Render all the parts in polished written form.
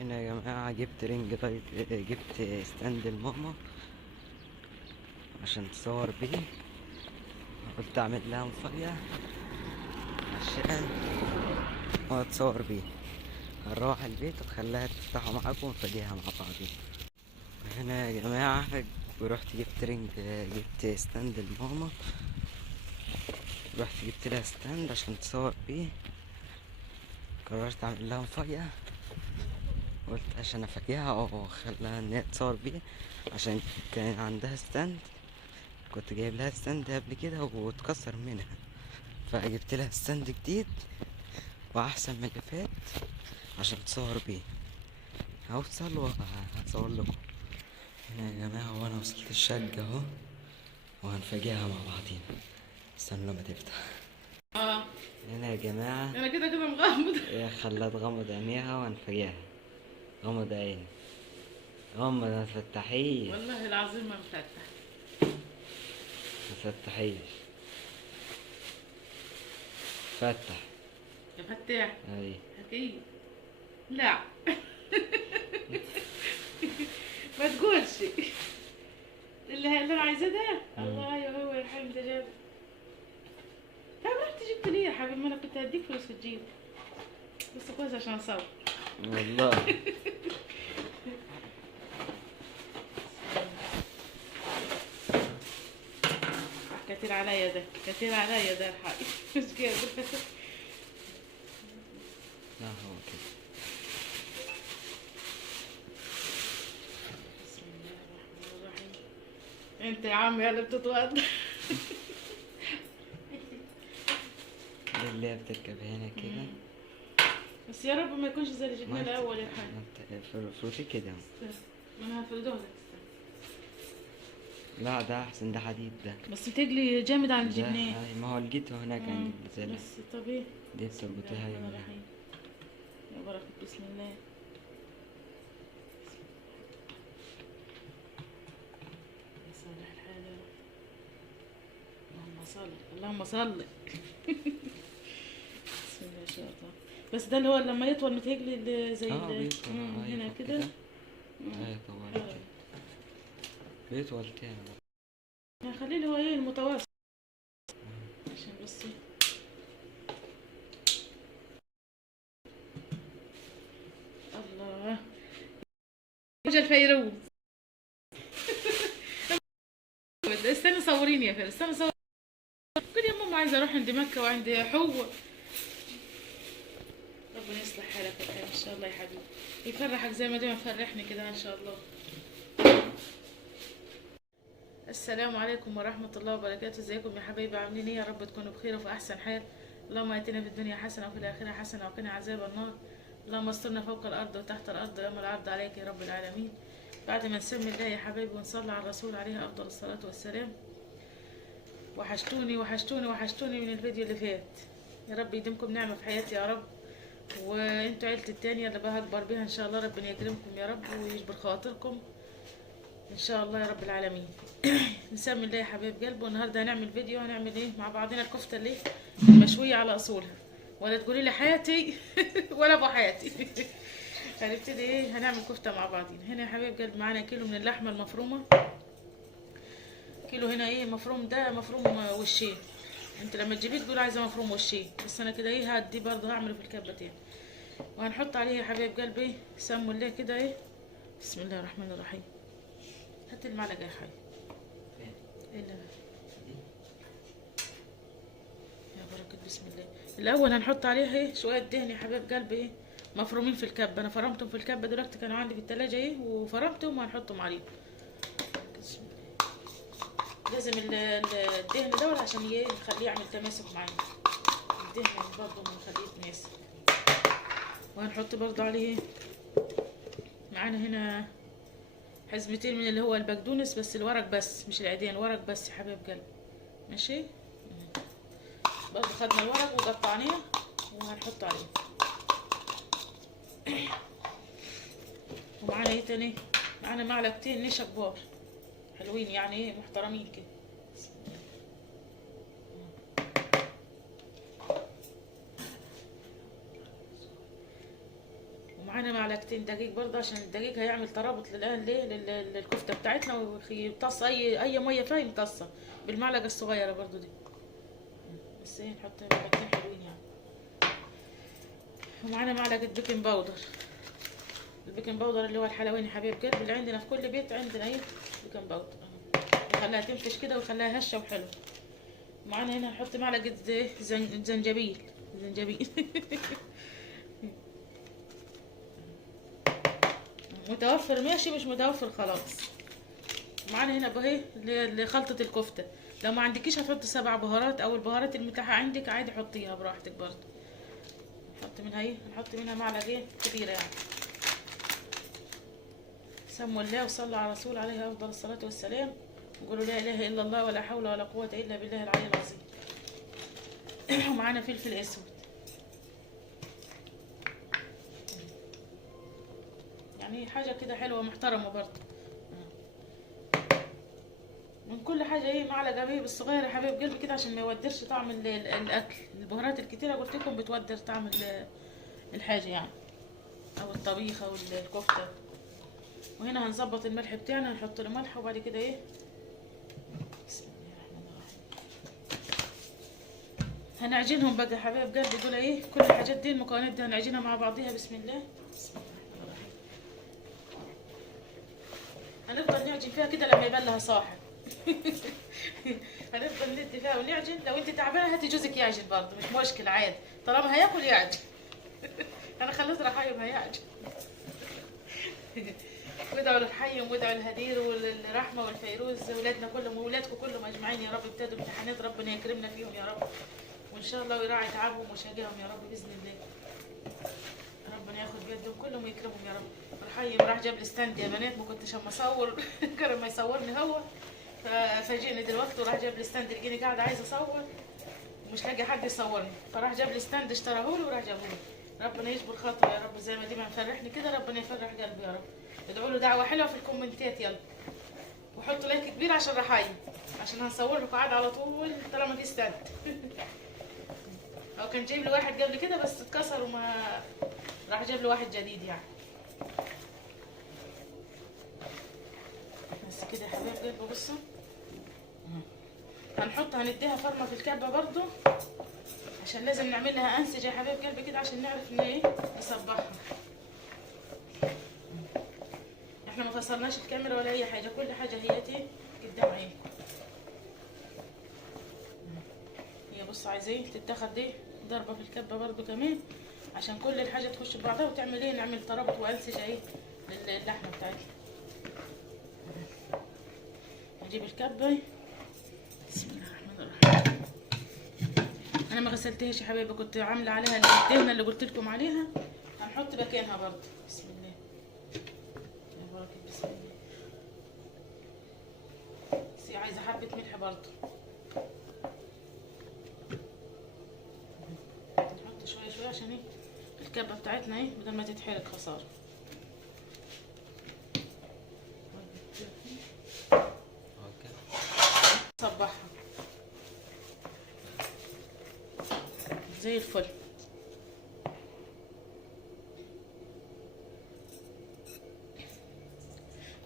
هنا يا جماعة جبت رينج لايت، جبت ستاند لماما عشان تصور بيه. قلت اعمل لها مفاجأة عشان اتصور بيه. هنروح البيت وخليها تفتحه معاكم ونفاجئها مع بعضين. هنا يا جماعة ورحت جبت رينج، جبت ستاند لماما. رحت جبت لها ستاند عشان تصور بيه. قررت اعمل لها مفاجأة، قلت عشان افاجئها او خلاها ان هي تصور بيه، عشان كان عندها ستاند كنت جايب لها ستاند قبل كده واتكسر منها، فجبت لها ستاند جديد واحسن من اللي فات عشان تصور بيه. هوصل وهصور لكم. هنا يا جماعة وانا وصلت الشقة اهو، وهنفاجئها مع بعضينا. استنوا لما تفتح. هنا يا جماعة انا كده مغمض. هي خلت تغمض عينيها وهنفاجئها. غمض عينك، غمض، ما تفتحيش، والله العظيم ما مفتح. ما تفتحيش، فتح. يا فتاح اي حكي. لا ما تقولش اللي انا عايزاه ده. الله يا هو يرحم ده جاب. طب رحت جبت ليه يا حبيبي؟ ما انا كنت هديك فلوس وتجيب، بس كويس عشان اصور. والله. كتير عليا ده، كتير عليا ده الحقيقة. مش كده. لا هو كده. بسم الله الرحمن الرحيم. انت يا عم يا اللي بتتوضى. دي اللي هي بتركب هنا كده. بس يا رب ما يكونش زي اللي جبناه الاول يا حاج. فروتي كده. ما انا هفردوها لك. لا ده احسن، ده حديد ده. بس بتجلي جامد عن ده الجبناه. ما هو لقيته هناك عند البزالة. بس طب ايه؟ دي بسم الله بتربطيها الرحمن يمين. الرحيم. يا بركة بسم الله. يا صالح الحال يا رب. اللهم صل، اللهم صل. بسم الله ما شاء الله. بس ده اللي هو لما يطول متهيألي اللي زي بيطول. هنا كده. ايوه طول كده. بيطول تاني. خليه اللي هو ايه المتوسط عشان بس الله. وجه الفيروز. استنى صوريني يا فارس، استنى صور. كل يوم ماما عايزه اروح عند مكه وعند حوه. ربنا يصلح حالك والحال ان شاء الله يا حبيبي، يفرحك زي ما دايما فرحني كده ان شاء الله. السلام عليكم ورحمه الله وبركاته. ازيكم يا حبايبي؟ عاملين ايه؟ يا رب تكونوا بخير وفي احسن حال. اللهم اتنا في الدنيا حسنه وفي الاخره حسنه وقنا عذاب النار. اللهم استرنا فوق الارض وتحت الارض يوم العرض عليك يا رب العالمين. بعد ما نسمي الله يا حبايبي ونصلي على الرسول عليه افضل الصلاه والسلام. وحشتوني وحشتوني وحشتوني من الفيديو اللي فات. يا رب يديمكم نعمه في حياتي يا رب، وانتوا عيلتي التانية اللي بقى اكبر بيها ان شاء الله. ربنا يكرمكم يا رب ويجبر خواطركم ان شاء الله يا رب العالمين. نسمي الله يا حبايب قلبي. والنهارده هنعمل فيديو، هنعمل ايه مع بعضنا؟ الكفته اللي المشويه على اصولها. ولا تقولي لي حياتي ولا ابو حياتي. هنبتدي ايه؟ هنعمل كفته مع بعضينا. هنا يا حبايب قلبي معانا كيلو من اللحمه المفرومه. كيلو هنا ايه مفروم، ده مفروم وشين. انت لما تجيبيه تقول عايزه مفروم وشين، بس انا كده ايه هدي برضه هعمله في الكبتين. وهنحط عليه يا حبايب قلبي سموا الله كده ايه. بسم الله الرحمن الرحيم. هات المعلقه يا حبيبي. ايه اللي يا بركه بسم الله. الاول هنحط عليه ايه شويه دهن يا حبايب قلبي ايه مفرومين في الكبه. انا فرمتهم في الكبه دلوقتي، كانوا عندي في التلاجة ايه وفرمتهم وهنحطهم عليه. لازم الدهن ده عشان نخليه يعمل تماسك معانا. الدهن برضه بنخليه يتماسك. وهنحط برضه عليه معانا هنا حزمتين من اللي هو البقدونس، بس الورق بس مش العيدين، الورق بس يا حبايب قلبي. ماشي. برضه خدنا الورق وقطعناه وهنحطه عليه. ومعانا ايه تاني؟ معانا معلقتين نشا كبار حلوين يعني ايه محترمين كده. ومعانا معلقتين دقيق برضه عشان الدقيق هيعمل ترابط للكفته بتاعتنا، ويمتص اي ميه فيها يمتصها بالمعلقه الصغيره برضه دي. بس ايه، نحط معلقتين حلوين يعني. ومعانا معلقه بيكنج باودر. البيكنج باودر اللي هو الحلواني حبيب قلبي، اللي عندنا في كل بيت عندنا ايه بيكنج باودر، نخليها تنفش كده ونخليها هشه وحلوه. معانا هنا نحط معلقه زنجبيل. متوفر ماشي، مش متوفر خلاص. معانا هنا بهي لخلطة الكفتة. لو ما عندكيش هتحط 7 بهارات او البهارات المتاحة عندك عادي، حطيها براحتك برضه. نحط منها ايه، نحط منها معلقة كبيرة يعني. سموا الله وصلوا على رسول عليه افضل الصلاة والسلام، وقولوا لا اله الا الله ولا حول ولا قوة الا بالله العلي العظيم. ومعانا فلفل اسود، يعني حاجة كده حلوة محترمة برضه. من كل حاجه ايه معلقه بيه بالصغير يا حبيب قلبي كده، عشان ما يودرش طعم الاكل. البهارات الكتيره قلت لكم بتودر طعم الحاجه يعني، او الطبيخ او الكفته. وهنا هنظبط الملح بتاعنا، نحط له ملح، وبعد كده ايه بسم الله الرحمن الرحيم هنعجنهم بقى يا حبايب قلبي. دول ايه كل الحاجات دي المكونات دي هنعجنها مع بعضيها. بسم الله. بسم الله الرحمن الرحيم. هنفضل نعجن فيها كده لما يبان لها صاحب. هنفضل ندي فيها ونعجن. لو انت تعبانه هاتي جوزك يعجن برضه، مش مشكله عادي، طالما هياكل يعجن. انا خليت رحايم هيعجن. وادعوا للحيم وادعوا للهدير والرحمه والفيروز، ولادنا كلهم وولادكم كلهم اجمعين يا رب. ابتدوا امتحانات، ربنا يكرمنا فيهم يا رب، وان شاء الله ويراعي تعبهم وشجعهم يا رب باذن الله. ربنا ياخد بيدهم كلهم ويكرمهم يا رب. رحيم راح جاب لي ستاند يا بنات، ما كنتش اما اصور. كان ما يصورني هو، ففاجئني دلوقتي وراح جاب لي ستاند. لقيني قاعده عايزه اصور ومش لاقي حد يصورني، فراح جاب لي ستاند اشتراه لي وراح جابه لي. ربنا يجبر خاطره يا رب، زي ما ديما مفرحني كده ربنا يفرح قلبي يا رب. ادعوا له دعوه حلوه في الكومنتات يلا، وحطوا لايك كبير عشان رحايم، عشان هنصور لكم قاعد على طول طالما في ستاند. هو كان جايب لي واحد قبل كده بس اتكسر وما راح جاب لي واحد جديد يعني. بس كده يا حبايب قلبي. بصوا هنديها فرمه في الكبه برضو، عشان لازم نعمل لها انسجه يا حبايب قلبي كده عشان نعرف ان ايه نصبحها. احنا ما فصلناش الكاميرا ولا اي حاجه، كل حاجه هي دي قدام عينكم. هي بص عايزه ايه تتاخد ايه ضربه في الكبه برضو كمان، عشان كل الحاجه تخش في بعضها وتعمل ايه نعمل ترابط وانسجه ايه للحمه بتاعتنا. نجيب الكبه. بسم الله الرحمن الرحيم. انا ما غسلتهاش يا حبايبي، كنت عامله عليها الدهنه اللي قلت لكم عليها. هنحط مكانها برضو. بسم الله يا بركه. بسم الله. بس عايزه حبه ملح برضو، نحط شويه شويه عشان ايه الكبه بتاعتنا ايه بدل ما تتحرق خساره. صبحها زي الفل.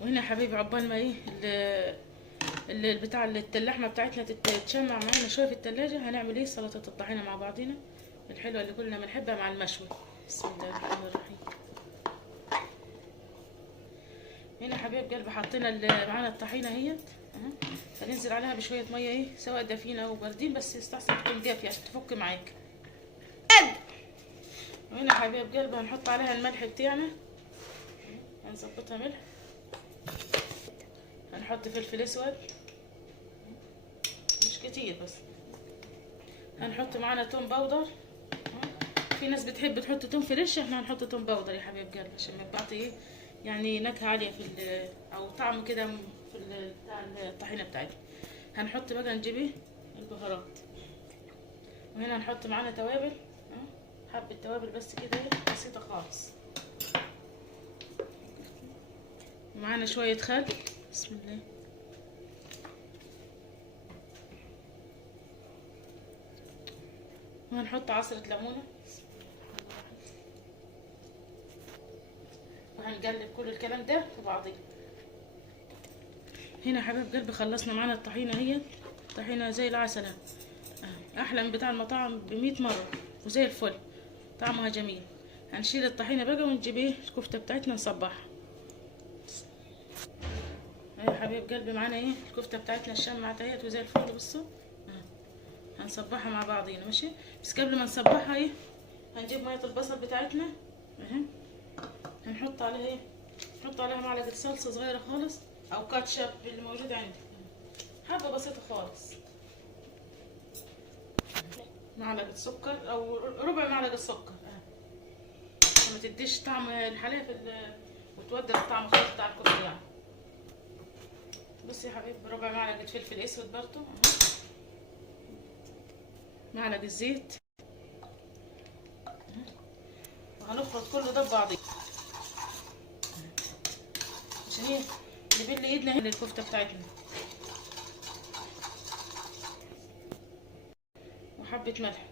وهنا يا حبيبي عقبال ما ايه بتاع اللحمه بتاعتنا تتشمع معانا شويه في التلاجة، هنعمل ايه سلطه الطحينه مع بعضينا الحلوه اللي كلنا بنحبها مع المشوي. بسم الله الرحمن الرحيم. هنا حبيب قلبي حطينا معانا الطحينه اهيت. هننزل عليها بشويه ميه ايه سواء دافين او باردين، بس يستحسن تكون دافيه عشان تفك معاك. وهنا حبيب قلبي هنحط عليها الملح بتاعنا، هنظبطها ملح. هنحط فلفل اسود مش كتير بس. هنحط معانا توم باودر. في ناس بتحب تحط توم فريش، احنا هنحط توم باودر يا حبيب قلبي عشان ما يبعطي ايه يعني نكهه عاليه في او طعم كده في بتاع الطحينه بتاعتنا. هنحط بقى نجيب البهارات. وهنا هنحط معانا توابل، حبه توابل بس كده بسيطه خالص. ومعانا شويه خل. بسم الله. وهنحط عصرة ليمونة. هنقلب كل الكلام ده في بعضيه. هنا يا حبايب قلبي خلصنا معانا الطحينه، هي طحينه زي العسل اهي، احلى من بتاع المطاعم ب100 مره وزي الفل، طعمها جميل. هنشيل الطحينه بقى ونجيب ايه الكفته بتاعتنا نصبحها. اهي يا حبايب قلبي معانا ايه الكفته بتاعتنا الشمعة اهيت وزي الفل. بصوا هنصبحها مع بعضينا ماشي. بس قبل ما نصبحها ايه هنجيب ميه البصل بتاعتنا اهي، هنحط عليها ايه، نحط عليها معلقه صلصه صغيره خالص او كاتشب اللي موجود عندي، حبه بسيطه خالص، معلقه سكر او ربع معلقه سكر ما تديش طعم الحليب وتودي الطعم خالص بتاع الكفته يعني. بصي يا حبيبي ربع معلقه فلفل اسود برضو، معلقه زيت، وهنخلط كل ده ببعضيه عشان ايه نبل ايدنا هنا للكفته بتاعتنا. وحبه ملح،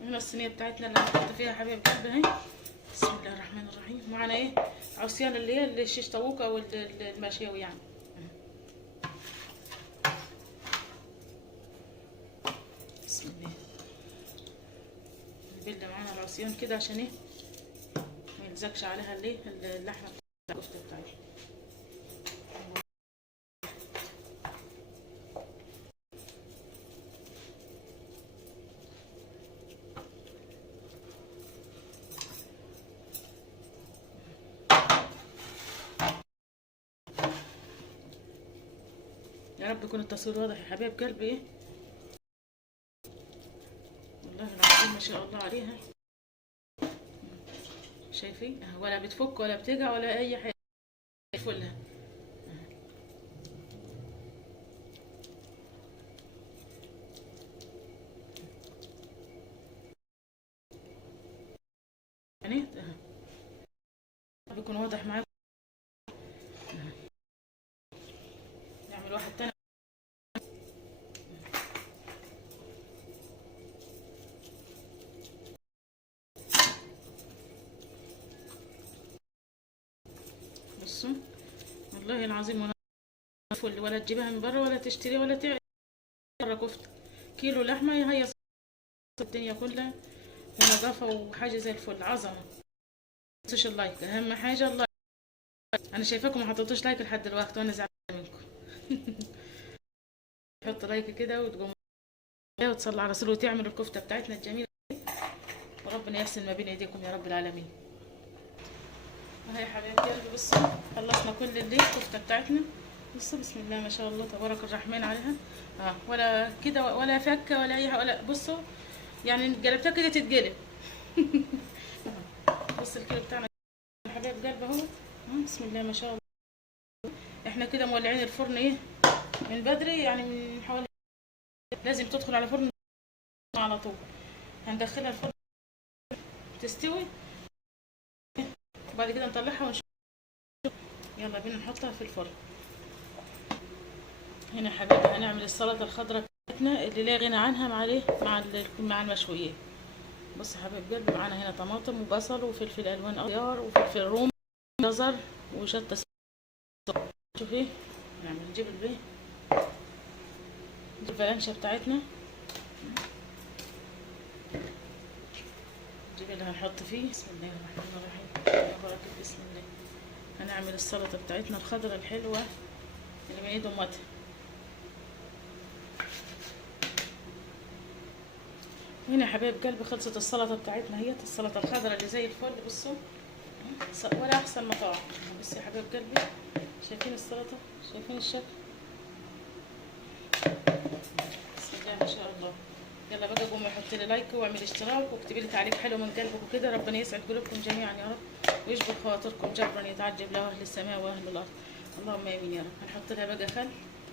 هنا الصينيه بتاعتنا اللي هنحط فيها يا حبايب قلبي اهي. بسم الله الرحمن الرحيم. معانا ايه عصيان اللي هي الشيش طاووق او المشاوي يعني. بسم الله نبل معانا العصيان كده عشان ايه ما يلزقش عليها اللحمه بتاعت الكفته بتاعتنا. يا رب يكون التصوير واضح يا حبايب قلبي. ايه والله العظيم ما شاء الله عليها، شايفين ولا بتفك ولا بتقع ولا اي حاجه فلها. يعني بيكون واضح معاكم. نعمل واحد تاني. بصوا والله العظيم فل، ولا تجيبها من بره ولا تشتري ولا تعمل بره كفته كيلو لحمه هي الدنيا كلها ونظافه وحاجه زي الفل عظمه. متنسوش اللايك، اهم حاجه اللايك. انا شايفاكم ما حطيتوش لايك لحد دلوقتي وانا زعلانه منكم. حط لايك كده وتقوم وتصلي على رسول وتعملوا الكفته بتاعتنا الجميله، وربنا يحسن ما بين ايديكم يا رب العالمين. اهي يا حبايبي قلبي بصوا خلصنا كل الكفته بتاعتنا. بصوا بسم الله ما شاء الله تبارك الرحمن عليها، ولا كده ولا فكه ولا اي حاجه ولا. بصوا يعني قلبتها كده تتقلب. بص الكيلو بتاعنا يا حبايب قلبي اهو، بسم الله ما شاء الله. احنا كده مولعين الفرن ايه من بدري يعني من حوالي، لازم تدخل على فرن على طول. هندخلها الفرن تستوي وبعد كده نطلعها ونشوف. يلا بينا نحطها في الفرن. هنا يا حبيبي هنعمل السلطه الخضراء بتاعتنا اللي لا غنى عنها مع المشويات. بص يا حبيب قلبي معانا هنا طماطم وبصل وفلفل الوان اخضر وفلفل رومي جزر وشطه. شوفي نعمل نجيب نجيب الفلانشه بتاعتنا، نجيب اللي هنحط فيه. بسم الله الرحمن الرحيم يا بركه بسم الله. هنعمل السلطه بتاعتنا الخضراء الحلوه اللي من ايد امتها. هنا يا حبايب قلبي خلصت السلطه بتاعتنا، هي السلطه الخضراء اللي زي الفل. بصوا ولا احسن مطاعم. بصوا يا حبايب قلبي شايفين السلطه، شايفين الشكل، بسم الله ما شاء الله. يلا بقى قومي حطي لي لايك واعملي اشتراك واكتبي لي تعليق حلو من قلبك وكده. ربنا يسعد قلوبكم جميعا يا رب ويجبر خواطركم جبرا يتعجب له اهل السماء واهل الارض، اللهم امين يا رب. هنحط لها بقى خل،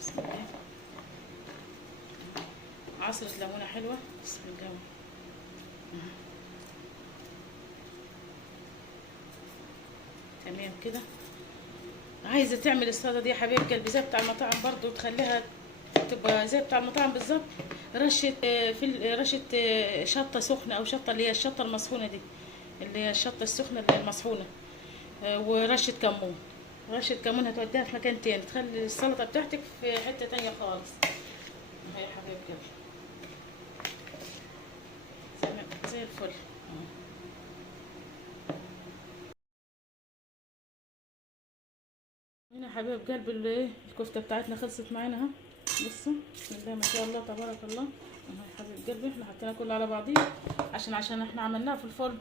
بسم الله، عصرة ليمونه حلوه، بسم الله. تمام كده. عايزه تعمل السلطه دي يا حبيب قلبي زي بتاع المطاعم برضو تخليها تبقى زي بتاع المطاعم بالظبط. رشه رشه شطه سخنه، او شطه اللي هي الشطه المصفونه دي، اللي هي الشطه السخنه اللي هي المصفونه. ورشه كمون. رشه كمون هتوديها في مكان تاني، تخلي السلطه بتاعتك في حته تانية خالص. هي حبيبتي زي الفل. هنا يا حبيب قلبي الكفته بتاعتنا خلصت معانا اهو. بصوا بسم الله ما شاء الله تبارك الله اهو يا حبيب قلبي. احنا حطينا كله على بعضيه عشان احنا عملناها في الفرن.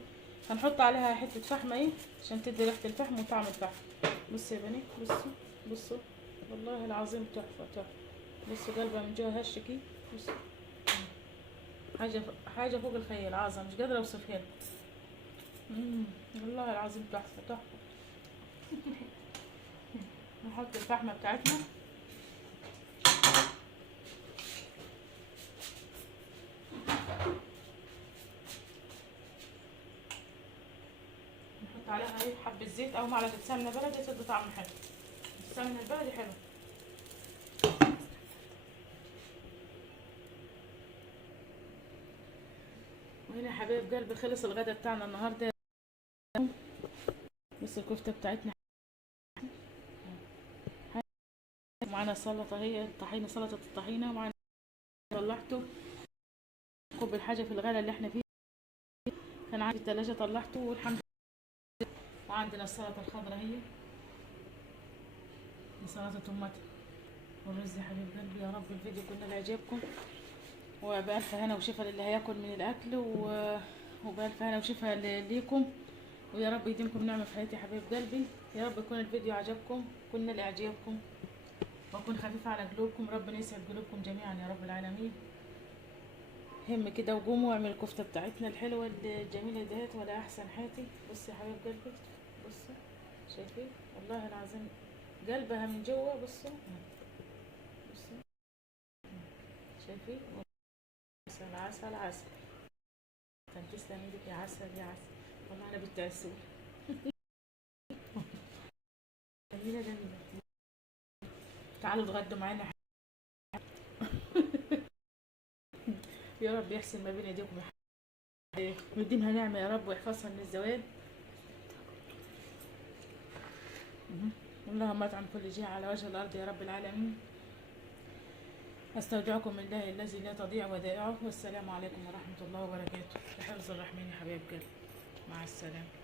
هنحط عليها حته فحمه ايه عشان تدي ريحه الفحم وطعم الفحم. بصوا يا بنات، بصوا والله العظيم تحفه تحفه. بصوا قلبها من جوا هش كده. بصوا حاجه فوق الخيال عظمه، مش قادره اوصفها لكم. والله العظيم تحفه تحفه. نحط الفحمه بتاعتنا. نحط عليها ايه حبه زيت او معلقه سمنه بلدي تدي طعم حلو. السمنه البلدي حلو. وهنا يا حبايب قلبي خلص الغدا بتاعنا النهارده. بس الكفته بتاعتنا معانا سلطه، هي الطحينه، سلطه الطحينه، ومعانا طلعته كوب الحاجه في الغلا اللي احنا فيه كان عندي التلاجة طلعته والحمد لله. وعندنا السلطه الخضراء هي سلطه طماطم والرز. يا حبيب قلبي يا رب الفيديو كله يعجبكم، وبألف هنا وشفا للي هياكل من الاكل، وبألف هنا وشفا ليكم، ويا رب يديمكم نعمه في حياتي يا حبيب قلبي. يا رب يكون الفيديو عجبكم، كنا لاعجابكم، واكون خفيفه على قلوبكم. ربنا يسعد قلوبكم جميعا يا رب العالمين. هم كده وقوموا واعملوا الكفته بتاعتنا الحلوه الجميله ديت ولا احسن حياتي. بصي يا حبيب قلبي، بصوا شايفين والله العظيم قلبها من جوه. بصوا شايفين عسل عسل عسل. تسلم ايدك يا عسل يا عسل، والله انا بنت عسول. جميله جميله. تعالوا اتغدوا معانا. يا رب يحسن ما بين ايديكم يا حبيبي، ويديمها نعمه يا رب، ويحفظها من الزوال. اللهم اطعم كل جيع على وجه الارض يا رب العالمين. استودعكم الله الذي لا تضيع ودائعه، والسلام عليكم ورحمه الله وبركاته. بحفظ الرحمن يا حبايب قلبي، مع السلامه.